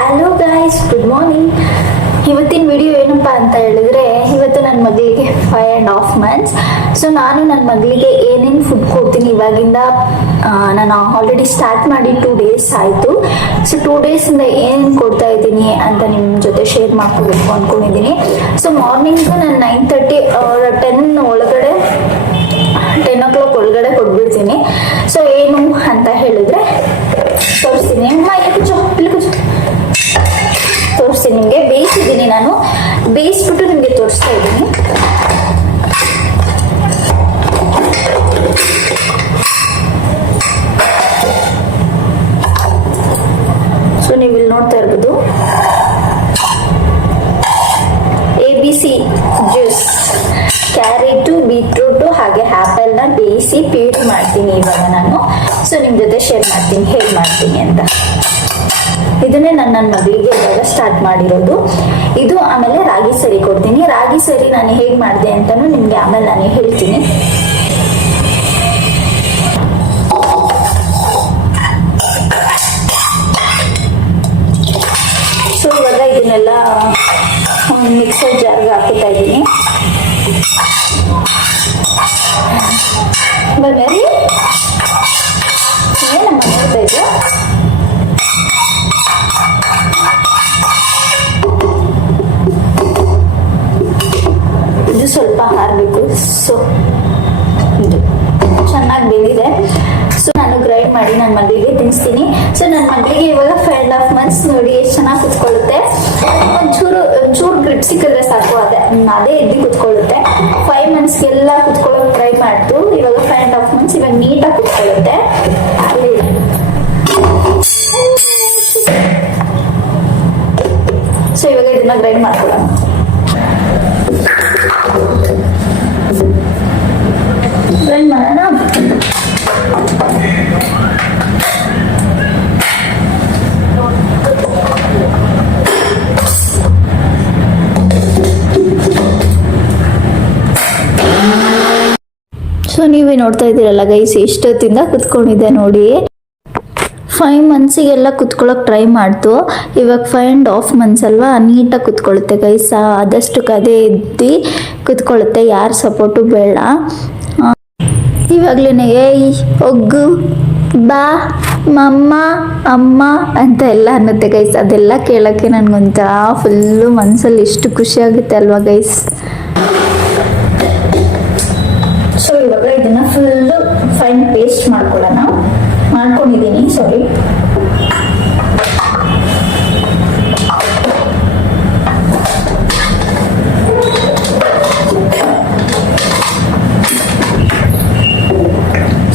Hello guys, good morning. ಇವತ್ತಿನ video ಏನಪ್ಪ ಅಂತ ಹೇಳಿದ್ರೆ, ಇವತ್ತು ನನ್ನ ಮಗಳಿಗೆ 5.5 months. ಸೊ ನಾನು ನನ್ನ ಮಗಳಿಗೆ ಏನೇನು ಫುಡ್ ಕೊಡ್ತೀನಿ ಇವಾಗಿಂದ ನಾನು ಆಲ್ರೆಡಿ ಸ್ಟಾರ್ಟ್ ಮಾಡಿ 2 days ಆಯಿತು. ಸೊ 2 daysಯಿಂದ ಏನೇನು ಕೊಡ್ತಾ ಇದ್ದೀನಿ ಅಂತ ನಿಮ್ಮ ಜೊತೆ ಶೇರ್ ಮಾಡ್ಕೋಬೇಕು ಅಂದ್ಕೊಂಡಿದ್ದೀನಿ. ಸೊ ಮಾರ್ನಿಂಗು ನಾನು 9:30 10 ಒಳಗಡೆ 10 o'clock ಒಳಗಡೆ ಕೊಟ್ಬಿಡ್ತೀನಿ. ಸೊ ಏನು ಅಂತ ಹೇಳಿದ್ರೆ ತೋರಿಸ್ತೀನಿ. ತೋರಿಸ್ತೀನಿ ನಿಮಗೆ. ಬೇಯಿಸಿದ್ದೀನಿ, ನಾನು ಬೇಯಿಸ್ಬಿಟ್ಟು ನಿಮಗೆ ತೋರಿಸ್ತಾ ಇದ್ದೀನಿ. ಸೊ ನೀವು ಇಲ್ಲಿ ನೋಡ್ತಾ ಇರ್ಬೋದು, ABC ಜ್ಯೂಸ್, ಕ್ಯಾರೆಟು, ಬೀಟ್ರೂಟು ಹಾಗೆ ಆ್ಯಪಲ್ನ ಬೇಯಿಸಿ ಪೀಲ್ ಮಾಡ್ತೀನಿ ಇವಾಗ ನಾನು. ಸೊ ನಿಮ್ಮ ಜೊತೆ ಶೇರ್ ಮಾಡ್ತೀನಿ ಹೇಗೆ ಮಾಡ್ತೀನಿ ಅಂತ. ಇದನ್ನೇ ನಾನು ನನ್ನ ಮಗಳಿಗೆ ಇವಾಗ ಸ್ಟಾರ್ಟ್ ಮಾಡಿರೋದು ಇದು. ಆಮೇಲೆ ರಾಗಿ ಸರಿ ಕೊಡ್ತೀನಿ. ರಾಗಿ ಸರಿ ನಾನು ಹೇಗೆ ಮಾಡಿದೆ ಅಂತಲೂ ನಿಮಗೆ ಆಮೇಲೆ ನಾನು ಹೇಳ್ತೀನಿ. ಸೊ ಇವಾಗ ಇದನ್ನೆಲ್ಲ ಮಿಕ್ಸರ್ ಜಾರ್ಗೆ ಹಾಕುತ್ತಾ ಇದ್ದೀನಿ. ಬನ್ನಿ, ಏನಮ್ಮ ನೋಡ್ತಾ ಇದ್ದ? ಇದು ಸ್ವಲ್ಪ ಹಾರಬೇಕು. ಸೊ ಇದು ಚೆನ್ನಾಗಿ ಬೆಂದಿದೆ. ಸೊ ನಾನು ಗ್ರೈಂಡ್ ಮಾಡಿ ನನ್ನ ಮಗಳಿಗೆ ತಿನ್ನಿಸ್ತೀನಿ. ಸೊ ನನ್ನ ಮಗಳಿಗೆ ಇವಾಗ 5.5 months. ನೋಡಿ ಎಷ್ಟು ಚೆನ್ನಾಗಿ ಕುತ್ಕೊಳ್ಳುತ್ತೆ. ಒಂಚೂರು ಗ್ರಿಪ್ ಸಿಕ್ಕಿದ್ರೆ ಸಾಕು, ಅದೇ ಎದ್ದು ಕುತ್ಕೊಳ್ಳುತ್ತೆ. 5 monthsಗೆಲ್ಲ ಕುತ್ಕೊಳ್ಳೋಕೆ ಟ್ರೈ ಮಾಡ್ತು. ಇವಾಗ 5.5 months, ಇವಾಗ ನೀಟಾಗಿ ಕುತ್ಕೊಳ್ಳುತ್ತೆ. ಸೊ ಇವಾಗ ಇದನ್ನ ಗ್ರೈಂಡ್ ಮಾಡ್ಕೊಳ್ಳೋಣ. ಗ್ರೈಂಡ್ ಮಾಡೋಣ. ಸೊ ನೀವೇ ನೋಡ್ತಾ ಇದ್ದೀರಲ್ಲ ಗೈಸ್, ಎಷ್ಟೊತ್ತಿಂದ ಕುತ್ಕೊಂಡಿದ್ದೆ ನೋಡಿ. 5 monthsಗೆಲ್ಲ ಕುತ್ಕೊಳ್ಳೋಕೆ ಟ್ರೈ ಮಾಡ್ತು. ಇವಾಗ 5.5 months ಅಲ್ವಾ, ನೀಟಾಗಿ ಕುತ್ಕೊಳ್ಳುತ್ತೆ ಗೈಸ್. ಆದಷ್ಟು ಕದೇ ಎದ್ದು ಕುತ್ಕೊಳ್ಳುತ್ತೆ, ಯಾರ ಸಪೋರ್ಟು ಬೇಡ. ಇವಾಗ್ಲೇ ಏಯ್ ಒಗ್ಗು ಬಾ ಮಮ್ಮ ಅಮ್ಮ ಅಂತ ಎಲ್ಲ ಅನ್ನುತ್ತೆ ಗೈಸ್. ಅದೆಲ್ಲ ಕೇಳೋಕ್ಕೆ ನನಗೊಂಥರ ಫುಲ್ಲು ಮನಸ್ಸಲ್ಲಿ ಎಷ್ಟು ಖುಷಿ ಆಗುತ್ತೆ ಅಲ್ವಾ ಗೈಸ್. ಸೊ ಇವಾಗ ಇದನ್ನ ಫುಲ್ಲು ಫೈನ್ ಪೇಸ್ಟ್ ಮಾಡ್ಕೊಂಡಿದ್ದೀನಿ. ಸಾರಿ,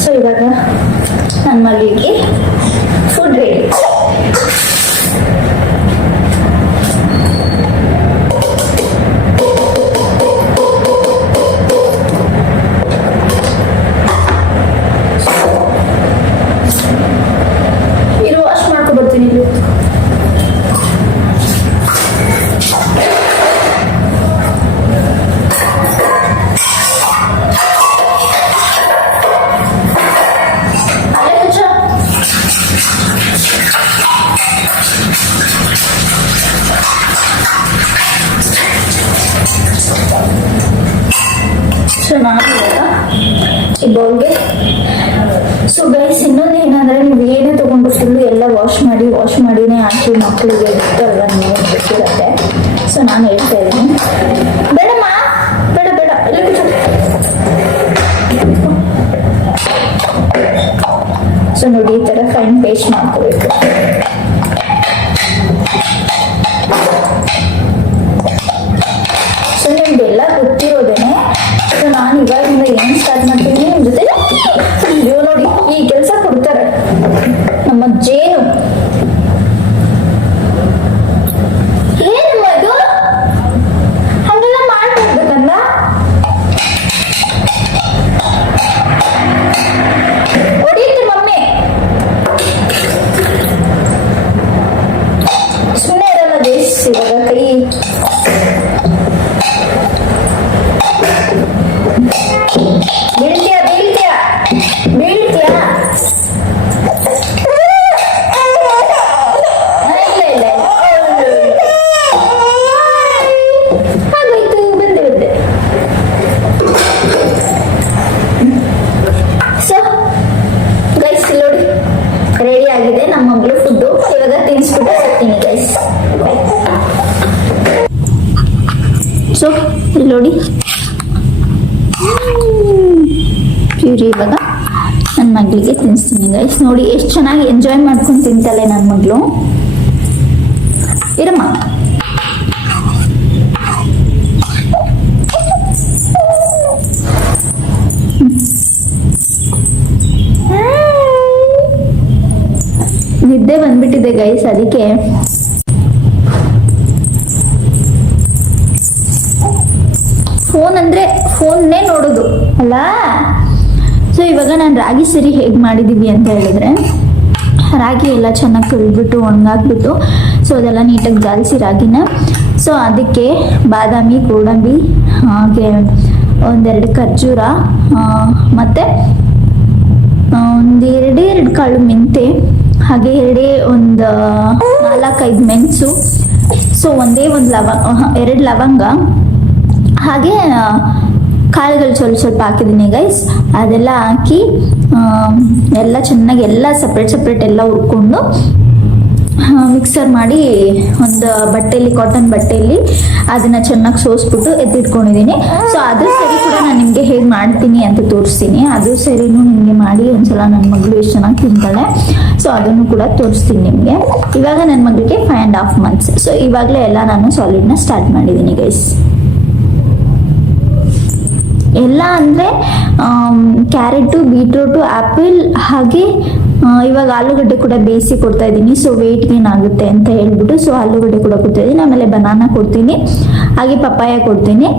ಸೊ ಇವಾಗ ನನ್ನ ಮಗಳಿಗೆ ಫುಡ್ ರೆಡಿ. ಸೊ ನಾನು ಇವಾಗ ಈ ಬೌಲ್ಗೆ. ಸೊ ಗೈಸ್, ಇನ್ನೊಂದು ಏನಂದರೆ, ನೀವು ಏನೇ ತೊಗೊಂಡು ಫುಲ್ಲು ಎಲ್ಲ ವಾಶ್ ಮಾಡಿನೇ ಹಾಕಿ ಮಕ್ಕಳಿಗೆ ಇರ್ತಲ್ಲ, ನೀವು ಗೊತ್ತಿರುತ್ತೆ. ಸೊ ನಾನು ಹೇಳ್ತಾ ಇದ್ದೀನಿ, ಬೇಡಮ್ಮ ಬೇಡ ಎಲ್ಲ. ಸೊ ನೋಡಿ, ಈ ಥರ ಫೈನ್ ಪೇಸ್ಟ್ ಮಾಡ್ಕೋಬೇಕು. ಸೊ ನಿಮ್ಗೆಲ್ಲ ಗೊತ್ತಿರೋದೇನೆ. ಸೊ ನಾನು ಇವಾಗಿಂದ ಏನು ಸ್ಟಾರ್ಟ್ ಮಾಡ್ತೀನಿ ನಿಮ್ಮ ಜೊತೆ. ಅಯ್ಯೋ ನೋಡಿ, ಈ ಕೆಲಸ ಕೊಡ್ತಾರೆ ನಮ್ಮ ಜೇನು. ಏನಮ್ಮ ಇದು ಹಂಗೆಲ್ಲ ಮಾಡ್ಕೊಡ್ಬೇಕಲ್ಲ. ಹೊಡಿಯುತ್ತೆ ಮಮ್ಮಿ. ನೋಡಿ. ಪ್ಯೂರಿ ಇವಾಗ ನನ್ನ ಮಗಳಿಗೆ ತಿನ್ನಿಸ್ತೀನಿ ಗೈಸ್. ನೋಡಿ ಎಷ್ಟು ಚೆನ್ನಾಗಿ ಎಂಜಾಯ್ ಮಾಡ್ಕೊಂಡು ತಿಂತಾಳೆ ನನ್ನ ಮಗಳು. ಇರಮ್ಮ. ನಿದ್ದೆ ಬಂದ್ಬಿಟ್ಟಿದೆ ಗೈಸ್, ಅದಕ್ಕೆ ಫೋನ್ ಅಂದ್ರೆ ಫೋನ್ನೇ ನೋಡೋದು ಅಲ್ಲ. ಸೊ ಇವಾಗ ನಾನು ರಾಗಿ ಸರಿ ಹೇಗೆ ಮಾಡಿದೀವಿ ಅಂತ ಹೇಳಿದ್ರೆ, ರಾಗಿ ಎಲ್ಲ ಚೆನ್ನಾಗಿ ತೊಳೆದ್ಬಿಟ್ಟು ಒಣಗಾಕ್ಬಿಟ್ಟು ಸೊ ಅದೆಲ್ಲ ನೀಟಾಗಿ ಜಾಲಿಸಿ ರಾಗಿನ. ಸೊ ಅದಕ್ಕೆ ಬಾದಾಮಿ, ಗೋಡಂಬಿ, ಹಾಗೆ ಒಂದೆರಡು ಖರ್ಜೂರ, ಮತ್ತು ಎರಡು ಕಾಳು ಮೆಂತೆ, ಹಾಗೆ ಒಂದು 4-5 ಮೆಣಸು, ಸೊ ಒಂದು ಎರಡು ಲವಂಗ, ಹಾಗೆ ಕಾಳುಗಳು ಸ್ವಲ್ಪ ಹಾಕಿದ್ದೀನಿ ಗೈಸ್. ಅದೆಲ್ಲ ಹಾಕಿ ಎಲ್ಲ ಚೆನ್ನಾಗಿ ಎಲ್ಲ ಸಪ್ರೇಟ್ ಎಲ್ಲ ಹುರ್ಕೊಂಡು ಮಿಕ್ಸರ್ ಮಾಡಿ ಒಂದು ಬಟ್ಟೆಯಲ್ಲಿ, ಕಾಟನ್ ಬಟ್ಟೆಯಲ್ಲಿ ಅದನ್ನ ಚೆನ್ನಾಗಿ ಸೋಸ್ಬಿಟ್ಟು ಎತ್ತಿಟ್ಕೊಂಡಿದ್ದೀನಿ. ಸೊ ಅದ್ರ ಸರಿ ಕೂಡ ನಾನು ನಿಮಗೆ ಹೇಗೆ ಮಾಡ್ತೀನಿ ಅಂತ ತೋರಿಸ್ತೀನಿ. ಅದು ಸರಿನೂ ನಿಮಗೆ ಮಾಡಿ ಒಂದ್ಸಲ ನನ್ನ ಮಗಳು ಎಷ್ಟು ಚೆನ್ನಾಗಿ ತಿಂತಾಳೆ. ಸೊ ಅದನ್ನು ಕೂಡ ತೋರಿಸ್ತೀನಿ ನಿಮಗೆ. ಇವಾಗ ನನ್ನ ಮಗಳಿಗೆ 5.5 months. ಸೊ ಇವಾಗಲೇ ಎಲ್ಲ ನಾನು ಸಾಲಿಡ್ನ ಸ್ಟಾರ್ಟ್ ಮಾಡಿದ್ದೀನಿ ಗೈಸ್. ಎಲ್ಲ ಅಂದರೆ ಕ್ಯಾರೆಟು, ಬೀಟ್ರೂಟು, ಆ್ಯಪಲ್, ಹಾಗೆ ಇವಾಗ ಆಲೂಗಡ್ಡೆ ಕೂಡ ಬೇಯಿಸಿ ಕೊಡ್ತಾ ಇದ್ದೀನಿ. ಸೊ ವೆಯ್ಟ್ ಗೇನ್ ಆಗುತ್ತೆ ಅಂತ ಹೇಳ್ಬಿಟ್ಟು ಸೊ ಆಲೂಗಡ್ಡೆ ಕೂಡ ಕೊಡ್ತಾ ಇದ್ದೀನಿ. ಆಮೇಲೆ ಬನಾನಾ ಕೊಡ್ತೀನಿ, ಹಾಗೆ ಪಪ್ಪಾಯ ಕೊಡ್ತೀನಿ,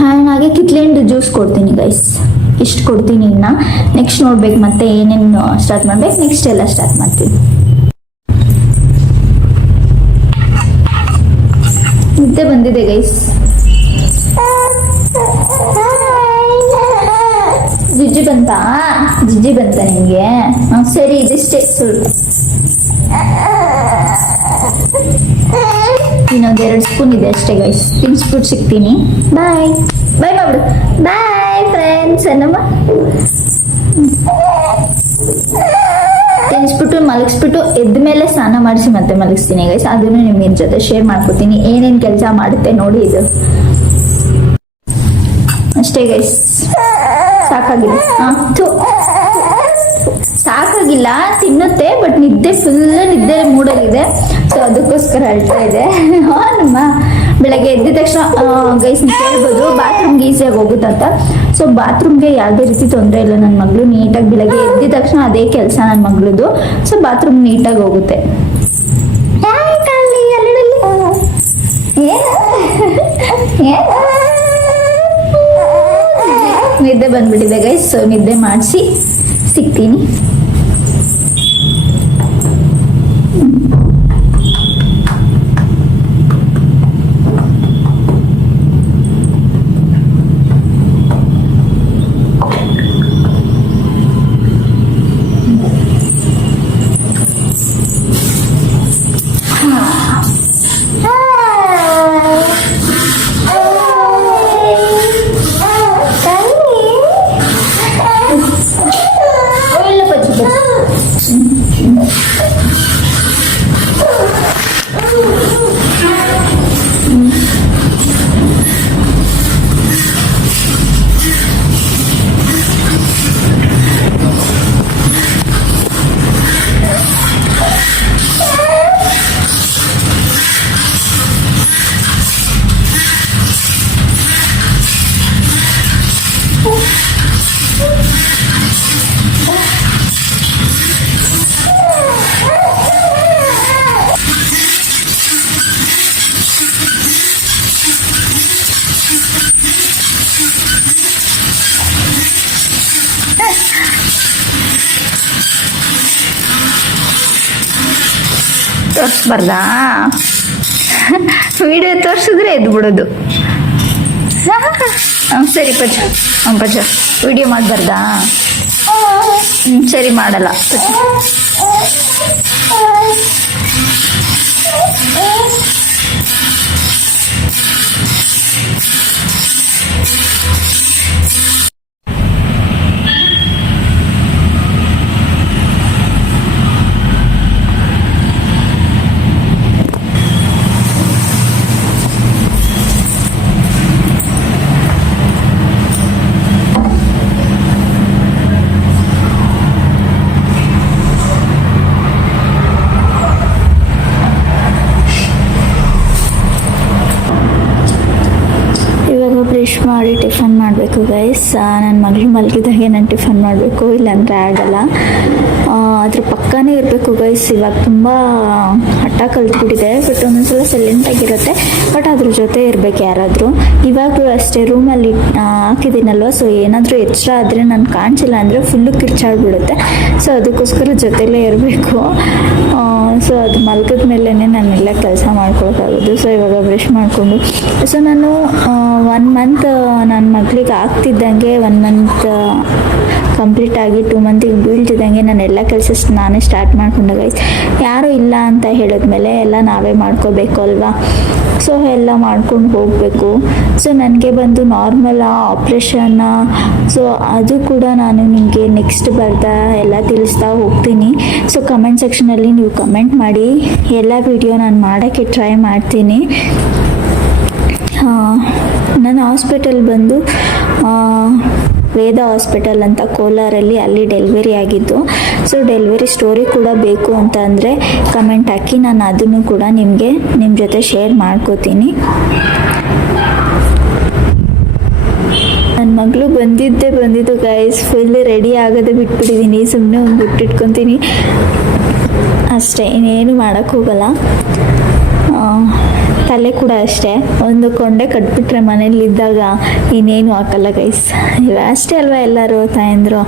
ಹಾಗೆ ಕಿತ್ಲೆಹಣ್ಣು ಜ್ಯೂಸ್ ಕೊಡ್ತೀನಿ ಗೈಸ್. ಇಷ್ಟು ಕೊಡ್ತೀನಿ. ಇನ್ನು ನೆಕ್ಸ್ಟ್ ನೋಡ್ಬೇಕು ಮತ್ತೆ ಏನೇನು ಸ್ಟಾರ್ಟ್ ಮಾಡ್ಬೇಕು. ನೆಕ್ಸ್ಟ್ ಎಲ್ಲ ಸ್ಟಾರ್ಟ್ ಮಾಡ್ತೀನಿ. ನಿದ್ದೆ ಬಂದಿದೆ ಗೈಸ್. ಜಿಜ್ಜಿ ಬಂತ ನಿಮಗೆ? ಸರಿ, ಇದಿಷ್ಟೇ ಸ್ವಲ್ಪ. ಇನ್ನೊಂದು 2 ಸ್ಪೂನ್ ಇದೆ ಅಷ್ಟೇ ಗೈಸ್. ತಿನ್ಸ್ಬಿಟ್ಟು ಸಿಗ್ತೀನಿ. ಬಾಯ್ ಮಾಡ್ಬಿಡು. Bye friends ಅನ್ನಮ್ಮ. ತಿನ್ಸ್ಬಿಟ್ಟು ಮಲಗಿಸ್ಬಿಟ್ಟು ಎದ್ದ ಮೇಲೆ ಸ್ನಾನ ಮಾಡಿಸಿ ಮತ್ತೆ ಮಲಗಿಸ್ತೀನಿ ಗೈಸ್. ಅದನ್ನು ನಿಮ್ಗೆ ಜೊತೆ ಶೇರ್ ಮಾಡ್ಕೋತೀನಿ ಏನೇನು ಕೆಲಸ ಮಾಡುತ್ತೆ ನೋಡಿ. ಇದು ಅಷ್ಟೇ ಗೈಸ್, ಸಾಕಾಗಿಲ್ಲ. ಸಾಕಾಗಿಲ್ಲ, ತಿನ್ನುತ್ತೆ, ಬಟ್ ಫುಲ್ ನಿದ್ದೆ ಮೂಡಲ್ಲಿದೆ. ಸೊ ಅದಕ್ಕೋಸ್ಕರ ಅಳ್ತಾ ಇದೆ. ನಮ್ಮ ಬೆಳಗ್ಗೆ ಎದ್ದ ತಕ್ಷಣ ಗೈಸ್ ಕೇಳ್ಬೋದು ಬಾತ್ರೂಮ್ಗೆ ಈಸಿಯಾಗಿ ಹೋಗುತ್ತಂತ. ಸೊ ಬಾತ್ರೂಮ್ಗೆ ಯಾವುದೇ ರೀತಿ ತೊಂದರೆ ಇಲ್ಲ. ನನ್ನ ಮಗಳು ನೀಟಾಗಿ ಬೆಳಗ್ಗೆ ಎದ್ದ ತಕ್ಷಣ ಅದೇ ಕೆಲಸ ನನ್ನ ಮಗಳದು. ಸೊ ಬಾತ್ರೂಮ್ ನೀಟಾಗಿ ಹೋಗುತ್ತೆ. ನಿದ್ದೆ ಬಂದ್ಬಿಟ್ಟಿದೆ ಗೈಸ್. ಸೊ ನಿದ್ದೆ ಮಾಡಿಸಿ ಸಿಗ್ತೀನಿ. ತೋರಿಸ್ಬಾರ್ದಾ? ವಿಡಿಯೋ ತೋರಿಸಿದ್ರೆ ಎದ್ದು ಬಿಡೋದು. ಸರಿ ಪಚ್ಚ ವಿಡಿಯೋ ಮಾಡಬಾರ್ದಾ? ಸರಿ ಮಾಡಲ್ಲ. ಬ್ರಷ್ ಮಾಡಿ ಟಿಫನ್ ಮಾಡಬೇಕು ಗೈಸ್. ನನ್ನ ಮಗಳು ಮಲಗಿದಾಗೆ ನಾನು ಟಿಫನ್ ಮಾಡಬೇಕು, ಇಲ್ಲಾಂದರೆ ಆಗಲ್ಲ. ಅದ್ರ ಪಕ್ಕನೇ ಇರಬೇಕು ಗೈಸ್. ಇವಾಗ ತುಂಬ ಹಠ ಕಲ್ತ್ಬಿಟ್ಟಿದೆ, ಬಟ್ ಒಂದೊಂದ್ಸಲ ಸೈಲೆಂಟಾಗಿರುತ್ತೆ, ಬಟ್ ಅದ್ರ ಜೊತೆ ಇರಬೇಕು ಯಾರಾದರೂ. ಇವಾಗಲೂ ಅಷ್ಟೇ ರೂಮಲ್ಲಿ ಹಾಕಿದ್ದೀನಲ್ವ, ಸೊ ಏನಾದರೂ ಎಚ್ಚರ ಆದರೆ ನಾನು ಕಾಣಿಸಿಲ್ಲ ಅಂದರೆ ಫುಲ್ಲು ಕಿರ್ಚಾಡ್ಬಿಡುತ್ತೆ. ಸೊ ಅದಕ್ಕೋಸ್ಕರ ಜೊತೆಲೇ ಇರಬೇಕು. ಸೊ ಅದು ಮಲ್ಗಿದ ಮೇಲೇ ನಾನೆಲ್ಲ ಕೆಲಸ ಮಾಡ್ಕೊಳಕ್ಕಾಗೋದು. ಸೊ ಇವಾಗ ಬ್ರಷ್ ಮಾಡಿಕೊಂಡು, ಸೊ ನಾನು 1 ಮಂತ್ ನನ್ನ ಮಗಳಿಗೆ ಆಗ್ತಿದ್ದಂಗೆ 1 ಮಂತ್ ಕಂಪ್ಲೀಟ್ ಆಗಿ 2 ಮಂತಿಗೆ ಬೀಳ್ತಿದ್ದಂಗೆ ನಾನು ಎಲ್ಲ ಕೆಲಸ ನಾನೇ ಸ್ಟಾರ್ಟ್ ಮಾಡ್ಕೊಂಡೆ ಗೈಸ್. ಯಾರೂ ಇಲ್ಲ ಅಂತ ಹೇಳಿದ್ಮೇಲೆ ಎಲ್ಲ ನಾವೇ ಮಾಡ್ಕೋಬೇಕು ಅಲ್ವಾ. ಸೊ ಎಲ್ಲ ಮಾಡ್ಕೊಂಡು ಹೋಗಬೇಕು. ಸೊ ನನಗೆ ಬಂದು ನಾರ್ಮಲ್ ಆಪ್ರೇಷನ್ನ, ಸೊ ಅದು ಕೂಡ ನಾನು ನಿಮಗೆ ನೆಕ್ಸ್ಟ್ ಬರ್ತಾ ಎಲ್ಲ ತಿಳಿಸ್ತಾ ಹೋಗ್ತೀನಿ. ಸೊ ಕಮೆಂಟ್ ಸೆಕ್ಷನಲ್ಲಿ ನೀವು ಕಮೆಂಟ್ ಮಾಡಿ, ಎಲ್ಲ ವಿಡಿಯೋ ನಾನು ಮಾಡೋಕ್ಕೆ ಟ್ರೈ ಮಾಡ್ತೀನಿ. ನನ್ನ ಹಾಸ್ಪಿಟಲ್ ಬಂದು ವೇದ ಹಾಸ್ಪಿಟಲ್ ಅಂತ ಕೋಲಾರಲ್ಲಿ, ಅಲ್ಲಿ ಡೆಲಿವರಿ ಆಗಿದ್ದು. ಸೊ ಡೆಲಿವರಿ ಸ್ಟೋರಿ ಕೂಡ ಬೇಕು ಅಂತ ಅಂದರೆ ಕಮೆಂಟ್ ಹಾಕಿ, ನಾನು ಅದನ್ನು ಕೂಡ ನಿಮ್ಮ ಜೊತೆ ಶೇರ್ ಮಾಡ್ಕೋತೀನಿ. ನನ್ನ ಮಗಳು ಬಂದಿದ್ದು ಗೈಸ್, ಫುಲ್ ರೆಡಿ ಆಗೋದೇ ಬಿಟ್ಬಿಟ್ಟಿದ್ದೀನಿ. ಸುಮ್ಮನೆ ಒಂದು ಬಿಟ್ಟಿಟ್ಕೊತೀನಿ ಅಷ್ಟೇ, ಇನ್ನೇನು ಮಾಡೋಕ್ಕೆ ಹೋಗಲ್ಲ. ತಲೆ ಕೂಡ ಅಷ್ಟೇ, ಒಂದು ಕೊಂಡೆ ಕಟ್ಬಿಟ್ರೆ ಮನೇಲಿದ್ದಾಗ ಇನ್ನೇನು ಹಾಕಲ್ಲ ಗೈಸ್. ಅಷ್ಟೇ ಅಲ್ವಾ ಎಲ್ಲರೂ ತಾಯಂದರು.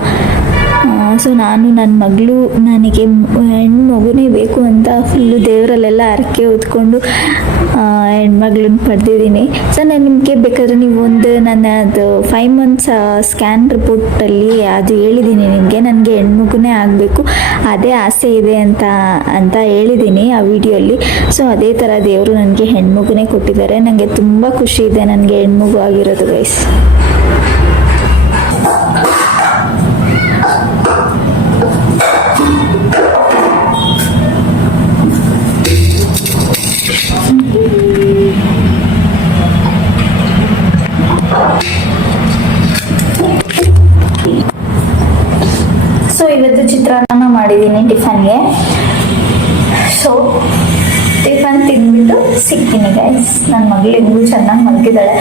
ಸೊ ನಾನು ನನ್ನ ಮಗಳು, ನನಗೆ ಹೆಣ್ಣು ಮಗುನೇ ಬೇಕು ಅಂತ ಫುಲ್ಲು ದೇವರಲ್ಲೆಲ್ಲ ಹರಕೆ ಹೊತ್ಕೊಂಡು ಹೆಣ್ಮಗಳನ್ನ ಪಡೆದಿದ್ದೀನಿ. ಸೊ ನಾನು ನಿಮಗೆ ಬೇಕಾದ್ರೆ ನೀವು ನನ್ನ ಅದು 5 ಮಂತ್ಸ್ ಸ್ಕ್ಯಾನ್ ರಿಪೋರ್ಟಲ್ಲಿ ಅದು ಹೇಳಿದ್ದೀನಿ ನಿಮಗೆ, ನನಗೆ ಹೆಣ್ಮಗುನೇ ಆಗಬೇಕು, ಅದೇ ಆಸೆ ಇದೆ ಅಂತ ಹೇಳಿದ್ದೀನಿ ಆ ವಿಡಿಯೋಲ್ಲಿ. ಸೊ ಅದೇ ಥರ ದೇವರು ನನಗೆ ಹೆಣ್ಮಗುನೇ ಕೊಟ್ಟಿದ್ದಾರೆ. ನನಗೆ ತುಂಬ ಖುಷಿ ಇದೆ ನನಗೆ ಹೆಣ್ಮಗು ಆಗಿರೋದು ಗೈಸ್. ಸೊ ಇವತ್ತು ಚಿತ್ರಾನ್ನ ಮಾಡಿದ್ದೀನಿ ಟಿಫನ್ಗೆ. ಸೊ ಟಿಫನ್ ತಿಂದ್ಬಿಟ್ಟು ಸಿಗ್ತೀನಿ ಗೈಸ್. ನನ್ನ ಮಗಳಿಗೂ ಚೆನ್ನಾಗಿ ಮಲಗಿದ್ದಾಳೆ.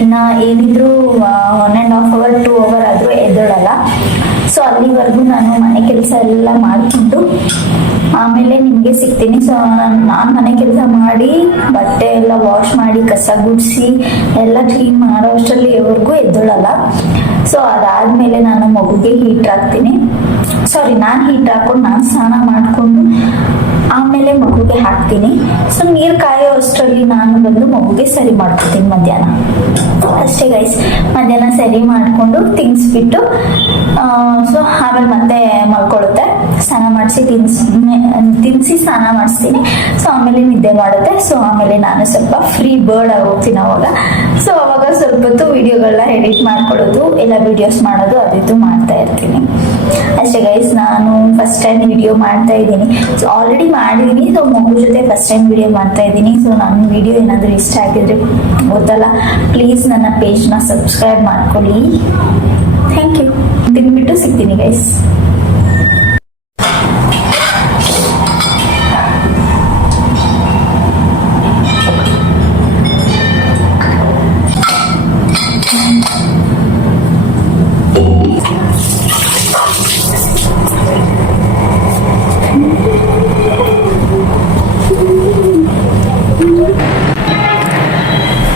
ಇನ್ನು ಏನಿದ್ರು 1.5 hour 2 hour ಆದರೂ ಎದ್ದೇಳಲ್ಲ. ಸೊ ಅಲ್ಲಿವರೆಗೂ ನಾನು ಮನೆ ಕೆಲಸ ಎಲ್ಲ ಮಾಡಿಕೊಂಡು ಆಮೇಲೆ ನಿಮಗೆ ಸಿಗ್ತೀನಿ. ಸೊ ನಾನು ಮನೆ ಕೆಲಸ ಮಾಡಿ ಬಟ್ಟೆ ಎಲ್ಲ ವಾಶ್ ಮಾಡಿ ಕಸ ಗುಡಿಸಿ ಎಲ್ಲ ಕ್ಲೀನ್ ಮಾಡೋ ಅಷ್ಟರಲ್ಲಿ ಇವ್ರಿಗೂ ಎದ್ದೇಳಲ್ಲ. ಸೊ ಅದಾದಮೇಲೆ ನಾನು ಮಗುಗೆ ಹೀಟ್ ಹಾಕ್ತೀನಿ. ನಾನು ಹೀಟ್ ಹಾಕ್ಕೊಂಡು ನಾನು ಸ್ನಾನ ಮಾಡಿಕೊಂಡು ಆಮೇಲೆ ಮಗುಗೆ ಹಾಕ್ತೀನಿ. ಸೊ ನೀರು ಕಾಯೋ ಅಷ್ಟರಲ್ಲಿ ನಾನು ಬಂದು ಮಗುಗೆ ಸರಿ ಮಾಡ್ಕೊತೀನಿ ಮಧ್ಯಾಹ್ನ ಅಷ್ಟೇ ಗೈಸ್. ಮಧ್ಯಾಹ್ನ ಸರಿ ಮಾಡಿಕೊಂಡು ತಿನ್ನಿಸ್ಬಿಟ್ಟು ಸೊ ಆಮೇಲೆ ಮತ್ತೆ ಮಲ್ಕೊಳ್ಳುತ್ತೆ. ಸ್ನಾನ ಮಾಡಿಸಿ ತಿನ್ನಿಸಿ ಸ್ನಾನ ಮಾಡಿಸ್ತೀನಿ. ಸೊ ಆಮೇಲೆ ನಿದ್ದೆ ಮಾಡುತ್ತೆ. ಸೊ ಆಮೇಲೆ ನಾನು ಸ್ವಲ್ಪ ಫ್ರೀ ಬರ್ಡ್ ಆಗೋಗ್ತೀನಿ ಅವಾಗ. ಸೊ ಅವಾಗ ಸ್ವಲ್ಪ ಹೊತ್ತು ವಿಡಿಯೋಗಳನ್ನ ಎಡಿಟ್ ಮಾಡ್ಕೊಳ್ಳೋದು, ಎಲ್ಲ ವಿಡಿಯೋಸ್ ಮಾಡೋದು ಅದಿದ್ದು ಮಾಡ್ತಾ ಇರ್ತೀನಿ ಅಷ್ಟೇ ಗೈಸ್. ನಾನು ಫಸ್ಟ್ ಟೈಮ್ ವಿಡಿಯೋ ಮಾಡ್ತಾ ಇದ್ದೀನಿ. ಸೊ ಆಲ್ರೆಡಿ ಮಾಡಿದ್ದೀನಿ. ಸೊ ಮಗು ಜೊತೆ ಫಸ್ಟ್ ಟೈಮ್ ವಿಡಿಯೋ ಮಾಡ್ತಾ ಇದ್ದೀನಿ. ಸೊ ನನ್ನ ವಿಡಿಯೋ ಏನಾದರೂ ಇಷ್ಟ ಆಗಿದ್ರೆ ಗೊತ್ತಲ್ಲ, ಪ್ಲೀಸ್ ನನ್ನ ಪೇಜ್ನ ಸಬ್ಸ್ಕ್ರೈಬ್ ಮಾಡ್ಕೊಳ್ಳಿ. Thank you. ತಿಂದ್ಬಿಟ್ಟು ಸಿಗ್ತೀನಿ ಗೈಸ್.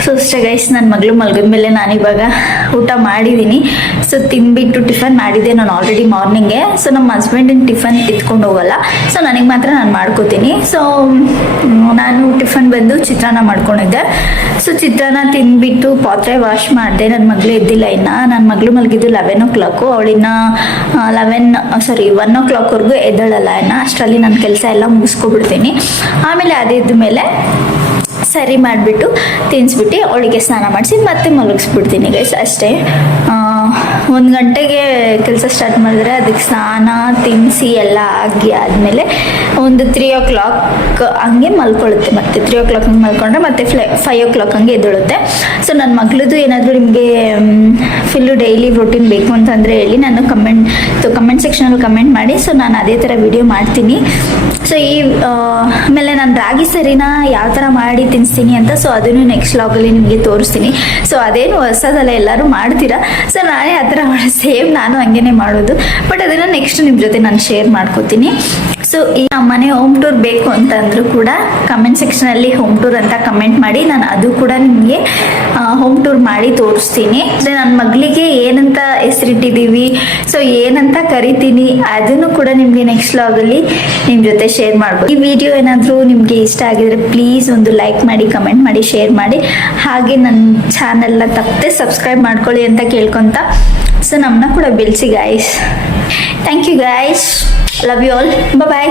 ಸೊ ಅಷ್ಟೇ ಗೈಸ್, ನನ್ನ ಮಗಳು ಮಲಗಿದ ಮೇಲೆ ನಾನಿವಾಗ ಊಟ ಮಾಡಿದ್ದೀನಿ. ಸೊ ತಿಂದ್ಬಿಟ್ಟು ಟಿಫನ್ ಮಾಡಿದ್ದೆ ನಾನು ಆಲ್ರೆಡಿ ಮಾರ್ನಿಂಗೆ. ಸೊ ನಮ್ಮ ಹಸ್ಬೆಂಡಿನ ಟಿಫನ್ ಎತ್ಕೊಂಡು ಹೋಗಲ್ಲ. ಸೊ ನನಗೆ ಮಾತ್ರ ನಾನು ಮಾಡ್ಕೋತೀನಿ. ಸೊ ನಾನು ಟಿಫನ್ ಬಂದು ಚಿತ್ರಾನ್ನ ಮಾಡ್ಕೊಂಡಿದ್ದೆ. ಸೊ ಚಿತ್ರಾನ್ನ ತಿಂದ್ಬಿಟ್ಟು ಪಾತ್ರೆ ವಾಶ್ ಮಾಡಿದೆ. ನನ್ನ ಮಗಳು ಎದ್ದಿಲ್ಲ ಇನ್ನು. ನನ್ನ ಮಗಳು ಮಲಗಿದ್ದು 11 o'clock. ಅವಳಿನ್ನ 1 o'clockವರೆಗೂ ಎದ್ದೇಳಲ್ಲ ಇನ್ನು. ಅಷ್ಟರಲ್ಲಿ ನನ್ನ ಕೆಲಸ ಎಲ್ಲ ಮುಗಿಸ್ಕೊಬಿಡ್ತೀನಿ. ಆಮೇಲೆ ಅದಿದ್ದ ಮೇಲೆ ಸರಿ ಮಾಡಿಬಿಟ್ಟು ತಿನ್ನಿಸ್ಬಿಟ್ಟು ಅವಳಿಗೆ ಸ್ನಾನ ಮಾಡಿಸಿ ಮತ್ತೆ ಮಲಗಿಸ್ಬಿಡ್ತೀನಿ ಗೈಸ್ ಅಷ್ಟೇ. 1 ಗಂಟೆಗೆ ಕೆಲಸ ಸ್ಟಾರ್ಟ್ ಮಾಡಿದ್ರೆ ಅದಕ್ಕೆ ಸ್ನಾನ ತಿನ್ನಿಸಿ ಎಲ್ಲ ಆಗಿ ಆದಮೇಲೆ ಒಂದು 3 o'clock ಹಂಗೆ ಮಲ್ಕೊಳ್ಳುತ್ತೆ. ಮತ್ತೆ 3 o'clock ಹಂಗೆ ಮಲ್ಕೊಂಡ್ರೆ ಮತ್ತೆ 5 o'clock ಹಂಗೆ ಎದ್ದೇಳುತ್ತೆ. ಸೊ ನನ್ನ ಮಗಳದು ಏನಾದರೂ ನಿಮಗೆ ಫುಲ್ಲು ಡೈಲಿ ರೂಟೀನ್ ಬೇಕು ಅಂತಂದರೆ ಹೇಳಿ, ನಾನು ಕಮೆಂಟ್ ಸೆಕ್ಷನಲ್ಲಿ ಕಮೆಂಟ್ ಮಾಡಿ. ಸೊ ನಾನು ಅದೇ ಥರ ವಿಡಿಯೋ ಮಾಡ್ತೀನಿ. ಸೊ ಆಮೇಲೆ ನಾನು ರಾಗಿ ಸರಿನ ಯಾವ ಥರ ಮಾಡಿ ತಿನ್ನಿಸ್ತೀನಿ ಅಂತ. ಸೊ ಅದನ್ನು ನೆಕ್ಸ್ಟ್ ವ್ಲಾಗಲ್ಲಿ ನಿಮಗೆ ತೋರಿಸ್ತೀನಿ. ಸೊ ಅದೇನು ಹೊಸದಲ್ಲ, ಎಲ್ಲರೂ ಮಾಡ್ತೀರಾ. ಸೊ ನಾನೇ ಆ ಥರ ಸೇಮ್ ನಾನು ಹಂಗೇನೆ ಮಾಡೋದು. ಬಟ್ ಅದನ್ನು ನೆಕ್ಸ್ಟ್ ನಿಮ್ಮ ಜೊತೆ ನಾನು ಶೇರ್ ಮಾಡ್ಕೋತೀನಿ. ಸೊ ಈ ಮನೆ ಹೋಮ್ ಟೂರ್ ಬೇಕು ಅಂತ ಅಂದರೂ ಕೂಡ ಕಮೆಂಟ್ ಸೆಕ್ಷನಲ್ಲಿ ಹೋಮ್ ಟೂರ್ ಅಂತ ಕಮೆಂಟ್ ಮಾಡಿ, ನಾನು ಅದು ಕೂಡ ನಿಮಗೆ ಹೋಮ್ ಟೂರ್ ಮಾಡಿ ತೋರಿಸ್ತೀನಿ. ನನ್ನ ಮಗಳಿಗೆ ಏನಂತ ಹೆಸರಿಟ್ಟಿದ್ದೀವಿ, ಸೊ ಏನಂತ ಕರಿತೀನಿ ಅದನ್ನು ಕೂಡ ನಿಮಗೆ ನೆಕ್ಸ್ಟ್ ವ್ಲಾಗಲ್ಲಿ ನಿಮ್ಮ ಜೊತೆ ಶೇರ್ ಮಾಡ್ಬೋದು. ಈ ವಿಡಿಯೋ ಏನಾದರೂ ನಿಮಗೆ ಇಷ್ಟ ಆಗಿದ್ರೆ ಪ್ಲೀಸ್ ಒಂದು ಲೈಕ್ ಮಾಡಿ, ಕಮೆಂಟ್ ಮಾಡಿ, ಶೇರ್ ಮಾಡಿ. ಹಾಗೆ ನನ್ನ ಚಾನೆಲ್ನ ತಪ್ಪದೆ ಸಬ್ಸ್ಕ್ರೈಬ್ ಮಾಡ್ಕೊಳ್ಳಿ ಅಂತ ಕೇಳ್ಕೊತ, ಸೊ ನಮ್ಮನ್ನ ಕೂಡ ಬೆಳೆಸಿ guys. Thank you guys, love you all, bye.